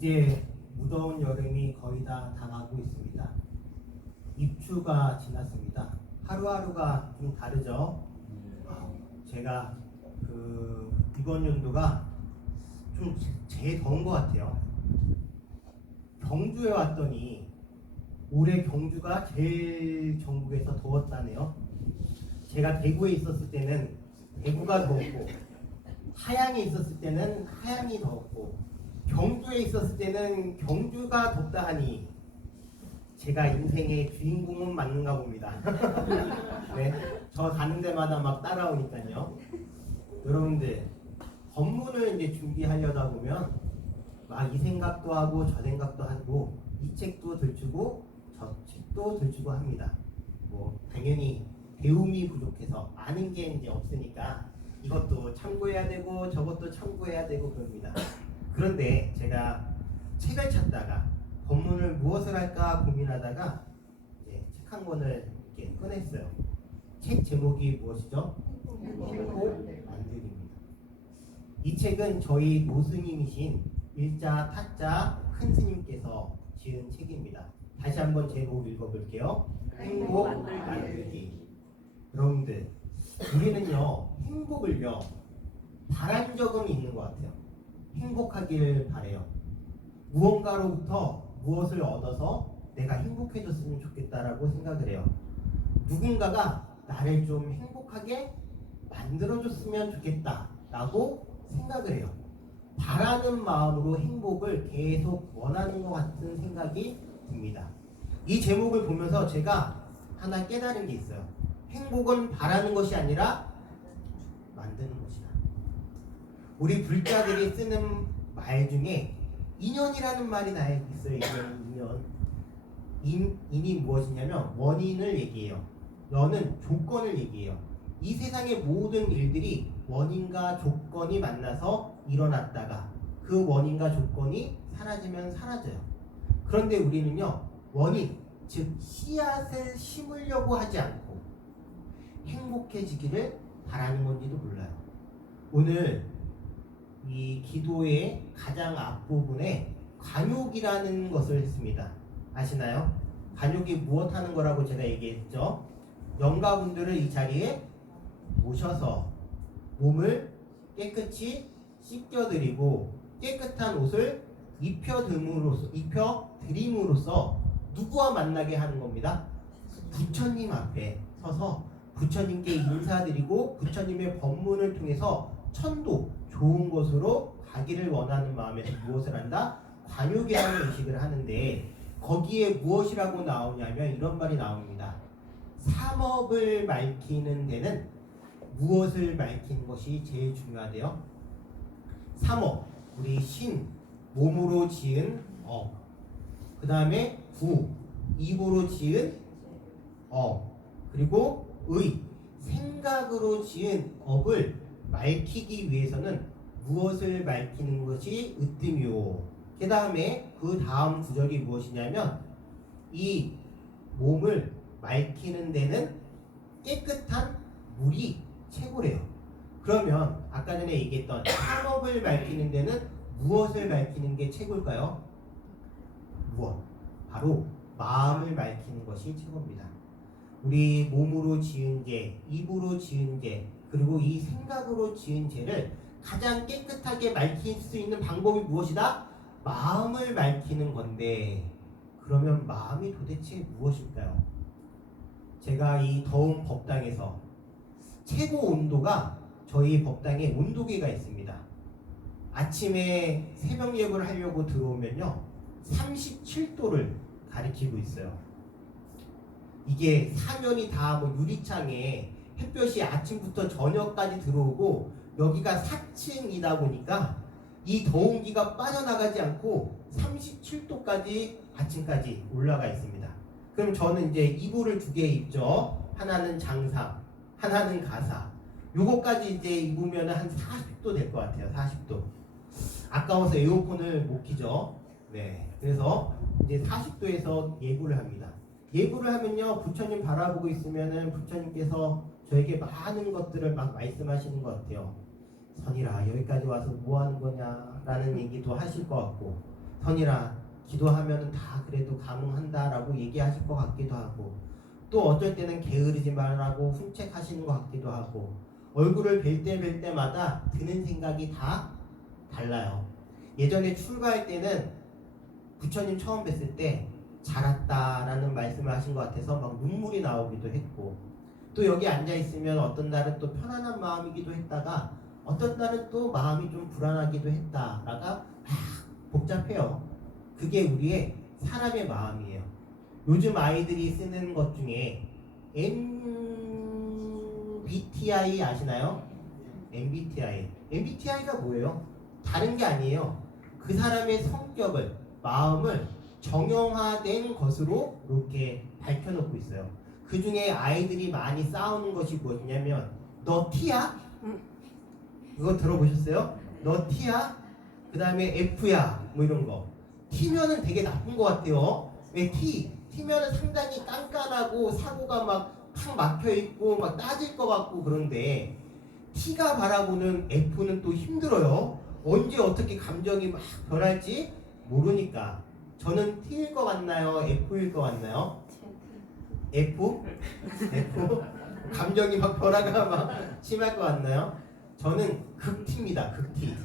이제 무더운 여름이 거의 다 다가오고 있습니다. 입추가 지났습니다. 하루하루가 좀 다르죠. 제가 이번 연도가 좀 제일 더운 것 같아요. 경주에 왔더니 올해 경주가 제일 전국에서 더웠다네요. 제가 대구에 있었을 때는 대구가 더웠고, 하양에 있었을 때는 하양이 더웠고, 경주에 있었을 때는 경주가 덥다 하니 제가 인생의 주인공은 맞는가 봅니다. 네, 저 가는 데마다 막 따라오니까요. 여러분들, 법문을 이제 준비하려다 보면 막 이 생각도 하고 저 생각도 하고 이 책도 들추고 저 책도 들추고 합니다. 뭐 당연히 배움이 부족해서 아는 게 이제 없으니까 이것도 참고해야 되고 저것도 참고해야 되고 그럽니다. 그런데 제가 책을 찾다가 법문을 무엇을 할까 고민하다가 이제 책 한 권을 이렇게 꺼냈어요. 책 제목이 무엇이죠? 행복 만들기입니다. 이 책은 저희 노스님이신 일자 타자 큰 스님께서 지은 책입니다. 다시 한번 제목 읽어볼게요. 행복 만들기. 여러분들, 우리는요 행복을요 바란 적은 있는 것 같아요. 행복하길 바래요. 무언가로부터 무엇을 얻어서 내가 행복해졌으면 좋겠다라고 생각을 해요. 누군가가 나를 좀 행복하게 만들어줬으면 좋겠다라고 생각을 해요. 바라는 마음으로 행복을 계속 원하는 것 같은 생각이 듭니다. 이 제목을 보면서 제가 하나 깨달은 게 있어요. 행복은 바라는 것이 아니라 만드는 것이다. 우리 불자들이 쓰는 말 중에 인연이라는 말이 다 있어요. 인이 무엇이냐면 원인을 얘기해요. 연은 조건을 얘기해요. 이 세상의 모든 일들이 원인과 조건이 만나서 일어났다가 그 원인과 조건이 사라지면 사라져요. 그런데 우리는요 원인, 즉 씨앗을 심으려고 하지 않고 행복해지기를 바라는 건지도 몰라요. 오늘 이 기도의 가장 앞부분에 관욕이라는 것을 했습니다. 아시나요? 관욕이 무엇 하는 거라고 제가 얘기했죠? 영가분들을 이 자리에 모셔서 몸을 깨끗이 씻겨드리고 깨끗한 옷을 입혀드림으로써 누구와 만나게 하는 겁니다? 부처님 앞에 서서 부처님께 인사드리고 부처님의 법문을 통해서 천도 좋은 곳으로 가기를 원하는 마음에서 무엇을 한다? 관욕이라는 의식을 하는데 거기에 무엇이라고 나오냐면 이런 말이 나옵니다. 삼업을 밝히는 데는 무엇을 밝히는 것이 제일 중요하대요? 삼업, 우리 신, 몸으로 지은 업, 그 다음에 구, 입으로 지은 업, 그리고 의, 생각으로 지은 업을 밝히기 위해서는 무엇을 밝히는 것이 으뜸이요. 그 다음에 그 다음 구절이 무엇이냐면 이 몸을 밝히는 데는 깨끗한 물이 최고래요. 그러면 아까 전에 얘기했던 삼업을 밝히는 데는 무엇을 밝히는 게 최고일까요? 무엇? 바로 마음을 밝히는 것이 최고입니다. 우리 몸으로 지은 죄, 입으로 지은 죄, 그리고 이 생각으로 지은 죄를 가장 깨끗하게 밝힐 수 있는 방법이 무엇이다? 마음을 밝히는 건데 그러면 마음이 도대체 무엇일까요? 제가 이 더운 법당에서 최고 온도가 저희 법당에 온도계가 있습니다. 아침에 새벽 예불을 하려고 들어오면요 37도를 가리키고 있어요. 이게 사면이 다 뭐 유리창에 햇볕이 아침부터 저녁까지 들어오고 여기가 4층이다 보니까 이 더운 기가 빠져나가지 않고 37도까지 아침까지 올라가 있습니다. 그럼 저는 이제 이불을 2개 입죠. 하나는 장상, 하나는 가사. 요거까지 이제 입으면 한 40도 될 것 같아요. 40도. 아까워서 에어컨을 못 키죠. 네. 그래서 이제 40도에서 예불을 합니다. 예불을 하면요 부처님 바라보고 있으면은 부처님께서 저에게 많은 것들을 막 말씀하시는 것 같아요. 선이라 여기까지 와서 뭐 하는 거냐 라는 얘기도 하실 것 같고 선이라 기도하면 다 그래도 감응한다라고 얘기하실 것 같기도 하고 또 어쩔 때는 게으르지 말라고 훈책하시는 것 같기도 하고 얼굴을 뵐 때마다 드는 생각이 다 달라요. 예전에 출가할 때는 부처님 처음 뵀을 때 잘했다라는 말씀을 하신 것 같아서 막 눈물이 나오기도 했고 또 여기 앉아 있으면 어떤 날은 또 편안한 마음이기도 했다가 어떤 날은 또 마음이 좀 불안하기도 했다라가 막 복잡해요. 그게 우리의 사람의 마음이에요. 요즘 아이들이 쓰는 것 중에 MBTI 아시나요? MBTI가 뭐예요? 다른 게 아니에요. 그 사람의 성격을, 마음을 정형화된 것으로 이렇게 밝혀놓고 있어요. 그 중에 아이들이 많이 싸우는 것이 뭐냐면 너 T야? 이거 들어보셨어요? 너 T야? 그 다음에 F야? 뭐 이런 거. T면은 되게 나쁜 것 같아요. 왜 T면은 상당히 깐깐하고 사고가 막 탁 막혀있고 막 따질 것 같고 그런데 T가 바라보는 F는 또 힘들어요. 언제 어떻게 감정이 막 변할지 모르니까. 저는 T일 것 같나요? F일 것 같나요? F? F? 감정이 막 변화가 막 심할 것 같나요? 저는 극T입니다. 극T.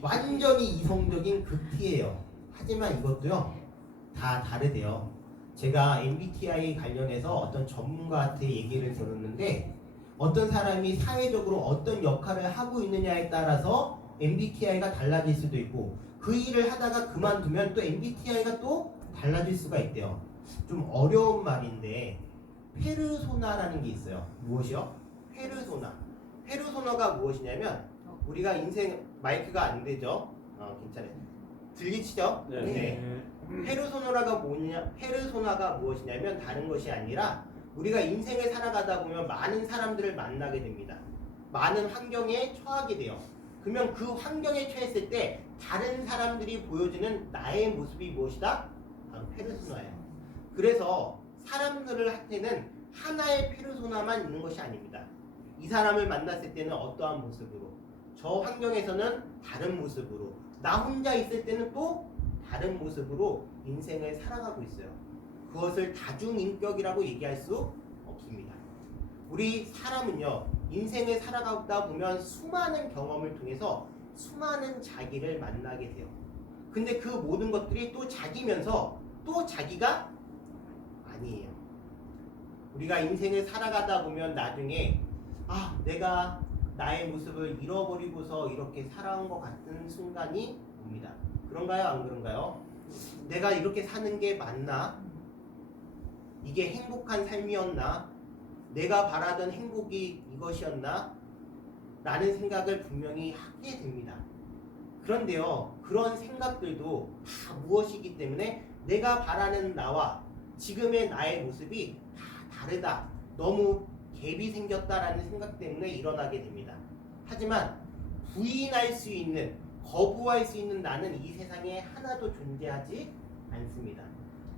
완전히 이성적인 극T예요. 하지만 이것도요 다 다르대요. 제가 MBTI 관련해서 어떤 전문가한테 얘기를 들었는데 어떤 사람이 사회적으로 어떤 역할을 하고 있느냐에 따라서 MBTI가 달라질 수도 있고 그 일을 하다가 그만두면 또 MBTI가 또 달라질 수가 있대요. 좀 어려운 말인데 페르소나라는 게 있어요. 무엇이요? 페르소나. 페르소나가 무엇이냐면 우리가 인생 마이크가 안 되죠? 괜찮아요. 들리시죠? 네. 페르소나가 무엇이냐면 다른 것이 아니라 우리가 인생을 살아가다 보면 많은 사람들을 만나게 됩니다. 많은 환경에 처하게 돼요. 그러면 그 환경에 처했을 때 다른 사람들이 보여주는 나의 모습이 무엇이다? 바로 페르소나예요. 그래서 사람들을 할 때는 하나의 페르소나만 있는 것이 아닙니다. 이 사람을 만났을 때는 어떠한 모습으로, 저 환경에서는 다른 모습으로, 나 혼자 있을 때는 또 다른 모습으로 인생을 살아가고 있어요. 그것을 다중인격이라고 얘기할 수 없습니다. 우리 사람은요, 인생을 살아가다 보면 수많은 경험을 통해서 수많은 자기를 만나게 돼요. 근데 그 모든 것들이 또 자기면서 또 자기가 아니에요. 우리가 인생을 살아가다 보면 나중에 내가 나의 모습을 잃어버리고서 이렇게 살아온 것 같은 순간이 옵니다. 그런가요? 안 그런가요? 내가 이렇게 사는 게 맞나? 이게 행복한 삶이었나? 내가 바라던 행복이 이것이었나? 라는 생각을 분명히 하게 됩니다. 그런데요, 그런 생각들도 다 무엇이기 때문에 내가 바라는 나와 지금의 나의 모습이 다 다르다. 너무 갭이 생겼다라는 생각 때문에 일어나게 됩니다. 하지만 부인할 수 있는, 거부할 수 있는 나는 이 세상에 하나도 존재하지 않습니다.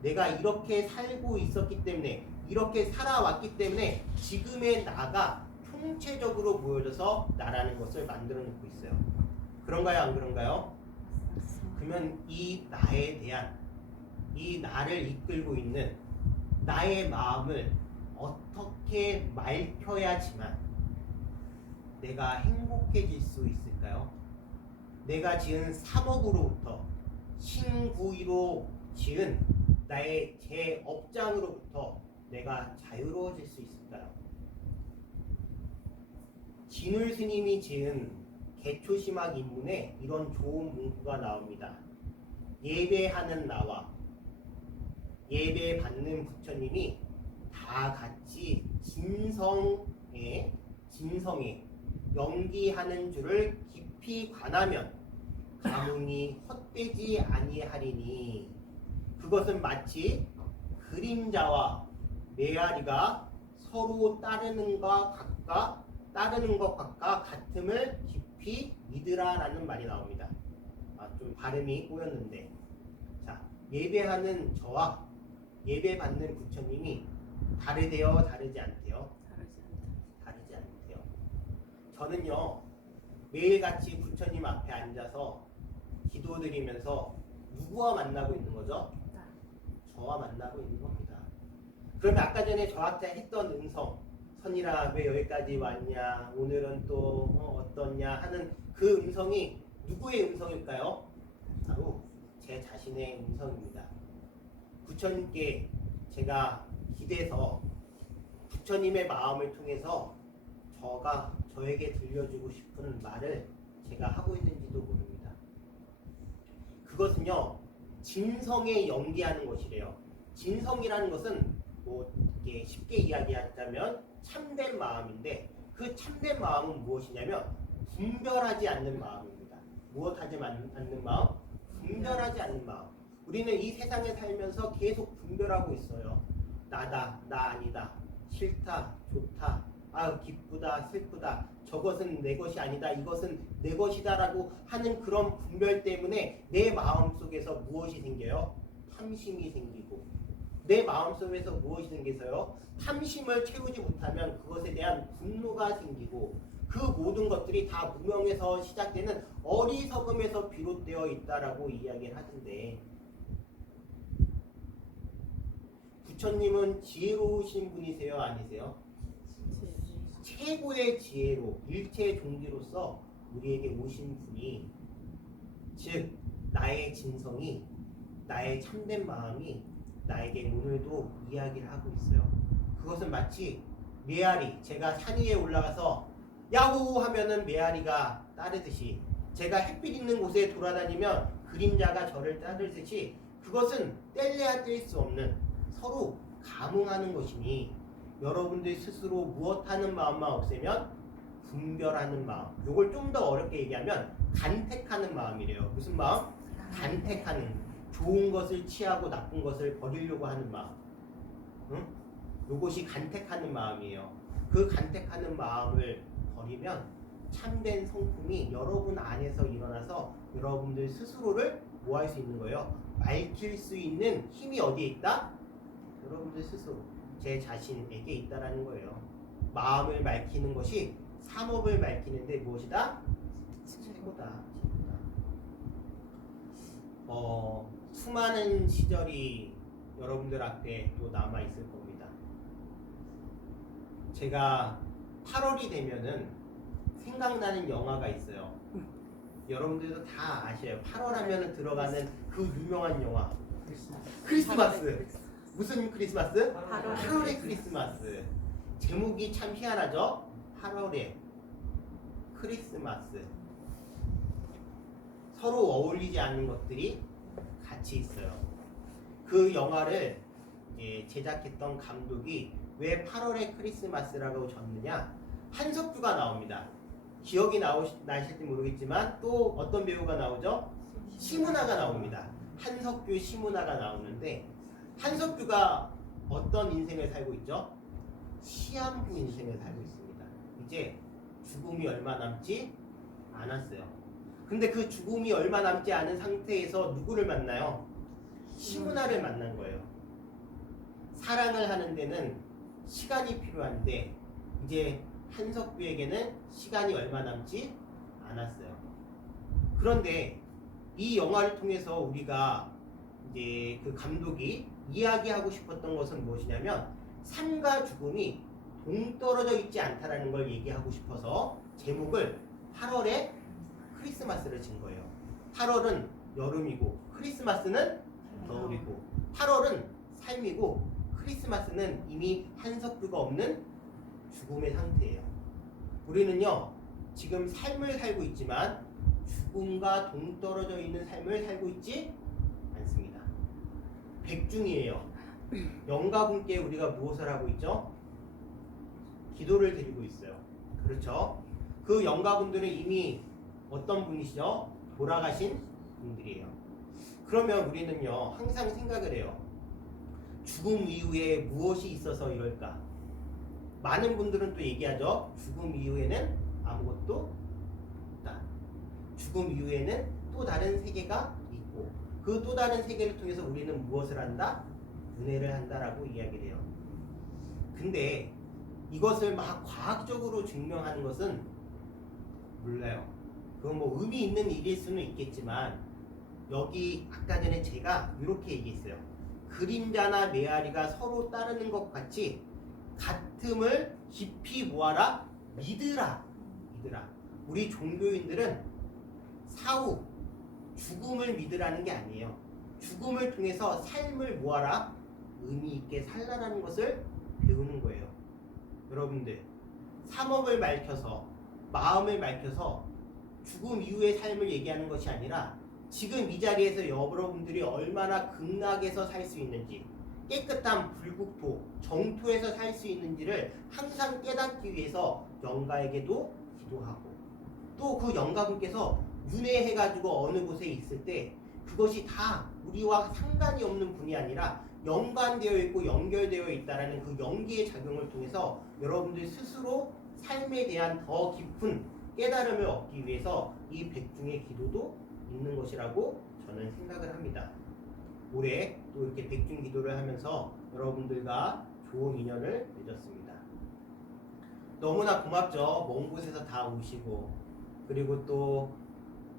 내가 이렇게 살고 있었기 때문에, 이렇게 살아왔기 때문에 지금의 나가 총체적으로 보여져서 나라는 것을 만들어 놓고 있어요. 그런가요? 안 그런가요? 그러면 이 나에 대한, 이 나를 이끌고 있는 나의 마음을 어떻게 맑혀야지만 내가 행복해질 수 있을까요? 내가 지은 3억으로부터 신구이로 지은 나의 제 업장으로부터 내가 자유로워질 수 있을까요? 진울 스님이 지은 개초심학 입문에 이런 좋은 문구가 나옵니다. 예배하는 나와 예배 받는 부처님이 다 같이 진성에 연기하는 줄을 깊이 관하면 가문이 헛되지 아니하리니 그것은 마치 그림자와 메아리가 서로 따르는 것 같과 같음을 깊이 믿으라라는 말이 나옵니다. 좀 발음이 꼬였는데, 자, 예배하는 저와 예배 받는 부처님이 다르대요, 다르지 않대요? 다르지 않대요. 저는요 매일같이 부처님 앞에 앉아서 기도드리면서 누구와 만나고 있는 거죠? 저와 만나고 있는 겁니다. 그러면 아까 전에 저한테 했던 음성, 선이라 왜 여기까지 왔냐, 오늘은 또 어떻냐 하는 그 음성이 누구의 음성일까요? 바로 제 자신의 음성입니다. 부처님께 제가 기대서 부처님의 마음을 통해서 저에게 들려주고 싶은 말을 제가 하고 있는지도 모릅니다. 그것은요, 진성에 연기하는 것이래요. 진성이라는 것은 뭐 이게 쉽게 이야기하자면 참된 마음인데, 그 참된 마음은 무엇이냐면 분별하지 않는 마음입니다. 무엇하지 않는 마음? 분별하지 않는 마음. 우리는 이 세상에 살면서 계속 분별하고 있어요. 나다, 나 아니다, 싫다, 좋다, 기쁘다, 슬프다, 저것은 내 것이 아니다, 이것은 내 것이다라고 하는 그런 분별 때문에 내 마음속에서 무엇이 생겨요? 탐심이 생기고, 내 마음속에서 무엇이 생겨서요? 탐심을 채우지 못하면 그것에 대한 분노가 생기고, 그 모든 것들이 다 무명에서 시작되는 어리석음에서 비롯되어 있다라고 이야기를 하던데, 부처님은 지혜로우신 분이세요, 아니세요? 최고의 지혜로 일체 종지로서 우리에게 오신 분이, 즉 나의 진성이, 나의 참된 마음이 나에게 오늘도 이야기를 하고 있어요. 그것은 마치 메아리, 제가 산 위에 올라가서 야호 하면은 메아리가 따르듯이, 제가 햇빛 있는 곳에 돌아다니면 그림자가 저를 따르듯이, 그것은 뗄래야 뗄 수 없는 서로 감응하는 것이니, 여러분들 스스로 무엇하는 마음만 없애면 분별하는 마음, 요걸 좀 더 어렵게 얘기하면 간택하는 마음이래요. 무슨 마음? 간택하는, 좋은 것을 취하고 나쁜 것을 버리려고 하는 마음. 응? 요것이 간택하는 마음이에요. 그 간택하는 마음을 버리면 참된 성품이 여러분 안에서 일어나서 여러분들 스스로를 뭐 할 수 있는 거예요? 밝힐 수 있는 힘이 어디에 있다? 여러분들 스스로, 제 자신에게 있다라는 거예요. 마음을 밝히는 것이 삼업을 밝히는데 무엇이다? 최고다. 수많은 시절이 여러분들 앞에 또 남아 있을 겁니다. 제가 8월이 되면은 생각나는 영화가 있어요. 여러분들도 다 아셔요. 8월 하면은 들어가는 그 유명한 영화. 크리스마스. 무슨 크리스마스? 8월의 크리스마스. 제목이 참 희한하죠? 8월의 크리스마스. 서로 어울리지 않는 것들이 같이 있어요. 그 영화를 제작했던 감독이 왜 8월의 크리스마스라고 졌느냐? 한석규가 나옵니다. 기억이 나실지 모르겠지만 또 어떤 배우가 나오죠? 시문화가 나옵니다. 한석규, 시문화가 나오는데, 한석규가 어떤 인생을 살고 있죠? 시한부 인생을 살고 있습니다. 이제 죽음이 얼마 남지 않았어요. 근데 그 죽음이 얼마 남지 않은 상태에서 누구를 만나요? 시문화를 만난 거예요. 사랑을 하는 데는 시간이 필요한데 이제 한석규에게는 시간이 얼마 남지 않았어요. 그런데 이 영화를 통해서 우리가 이제 그 감독이 이야기하고 싶었던 것은 무엇이냐면, 삶과 죽음이 동떨어져 있지 않다라는 걸 얘기하고 싶어서 제목을 8월에 크리스마스를 진 거예요. 8월은 여름이고 크리스마스는 겨울이고, 8월은 삶이고 크리스마스는 이미 한석규가 없는 죽음의 상태예요. 우리는요, 지금 삶을 살고 있지만 죽음과 동떨어져 있는 삶을 살고 있지 않습니다. 백중이에요. 영가분께 우리가 무엇을 하고 있죠? 기도를 드리고 있어요. 그렇죠? 그 영가분들은 이미 어떤 분이시죠? 돌아가신 분들이에요. 그러면 우리는요, 항상 생각을 해요. 죽음 이후에 무엇이 있어서 이럴까? 많은 분들은 또 얘기하죠. 죽음 이후에는 아무것도 없다. 죽음 이후에는 또 다른 세계가 있고, 그 또 다른 세계를 통해서 우리는 무엇을 한다? 은혜를 한다라고 이야기를 해요. 근데 이것을 막 과학적으로 증명하는 것은 몰라요. 그건 뭐 의미 있는 일일 수는 있겠지만, 여기 아까 전에 제가 이렇게 얘기했어요. 그림자나 메아리가 서로 따르는 것 같이 같음을 깊이 모아라 믿으라. 우리 종교인들은 사후 죽음을 믿으라는 게 아니에요. 죽음을 통해서 삶을 모아라 의미 있게 살라라는 것을 배우는 거예요. 여러분들 삼업을 밝혀서 마음을 밝혀서 죽음 이후의 삶을 얘기하는 것이 아니라 지금 이 자리에서 여러분들이 얼마나 극락에서 살 수 있는지 깨끗한 불국토, 정토에서 살 수 있는지를 항상 깨닫기 위해서 영가에게도 기도하고 또 그 영가분께서 윤회해가지고 어느 곳에 있을 때 그것이 다 우리와 상관이 없는 분이 아니라 연관되어 있고 연결되어 있다는 그 연기의 작용을 통해서 여러분들 스스로 삶에 대한 더 깊은 깨달음을 얻기 위해서 이 백중의 기도도 있는 것이라고 저는 생각을 합니다. 올해 또 이렇게 백중 기도를 하면서 여러분들과 좋은 인연을 맺었습니다. 너무나 고맙죠. 먼 곳에서 다 오시고 그리고 또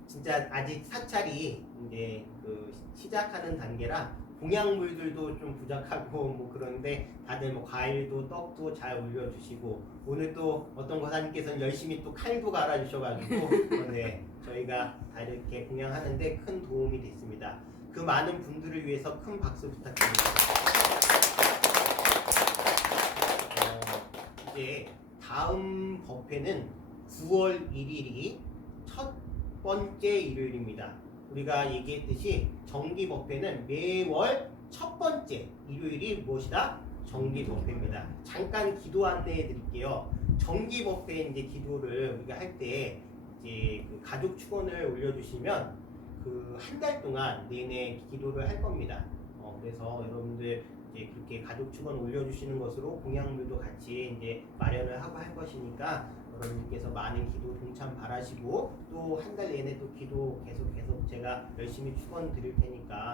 진짜 아직 사찰이 이제 그 시작하는 단계라 공양물들도 좀 부족하고 뭐 그런데 다들 뭐 과일도 떡도 잘 올려주시고 오늘 또 어떤 권사님께서는 열심히 또 칼도 갈아주셔가지고 네, 저희가 다 이렇게 공양하는데 큰 도움이 됐습니다. 그 많은 분들을 위해서 큰 박수 부탁드립니다. 이제 다음 법회는 9월 1일이 첫 번째 일요일입니다. 우리가 얘기했듯이 정기법회는 매월 첫 번째 일요일이 무엇이다? 정기법회입니다. 잠깐 기도 안내해 드릴게요. 정기법회 이제 기도를 우리가 할 때 이제 그 가족 축원을 올려주시면 그 한 달 동안 내내 기도를 할 겁니다. 그래서 여러분들 이제 그렇게 가족 축원 올려주시는 것으로 공양물도 같이 이제 마련을 하고 할 것이니까 여러분께서 많은 기도 동참 바라시고 또 한 달 내내 또 기도 계속 제가 열심히 축원 드릴 테니까